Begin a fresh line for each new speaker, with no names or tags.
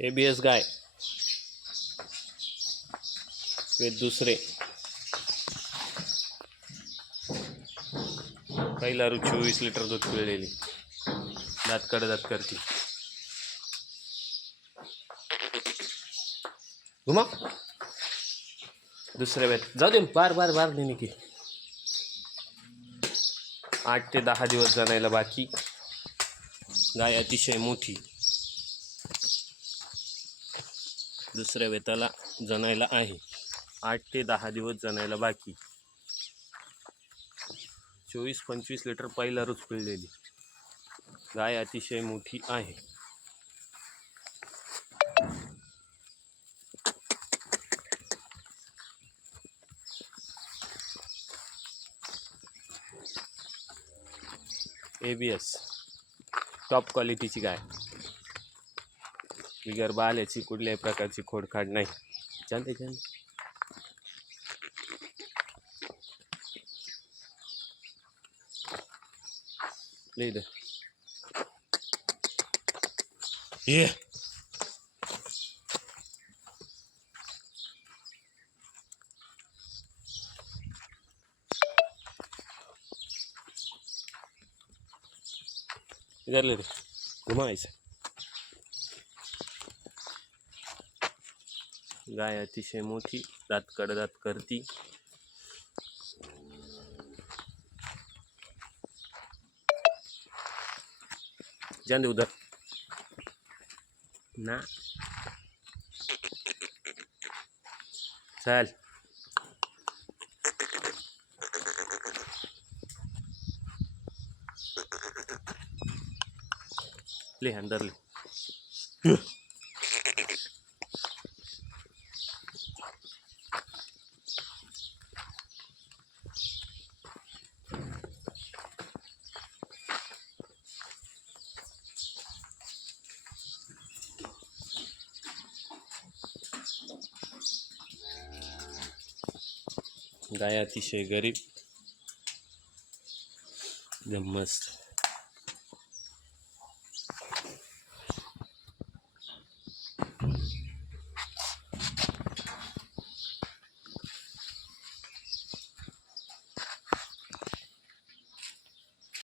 A B S गाय वे दुसरे. पहिला रू चोवीस लिटर दूध पिळलेली. दातकडे दात करती घुमा. दुसरे वेळ जाऊ दे बार बार बार नेने की. आठ ते दहा दिवस जाणायला बाकी. गाय अतिशय मोठी. दुसऱ्या वेताला जणायला आहे. आठ ते दहा दिवस जणायला बाकी. चोवीस पंचवीस लिटर पहिला रोज पिळलेली. गाय अतिशय मोठी आहे. ए बी एस टॉप क्वालिटीची गाय. बिगर बाल्याची कुठल्याही प्रकारची खोडखाड नाही. चालते चालते ले दे ये. इधर ले घुमा गाय अतिशय मोठी दात कडदात करती. जान दे उधर. ना. चल. ले अंदर ले. गाय अतिशय गरीब एकदम मस्त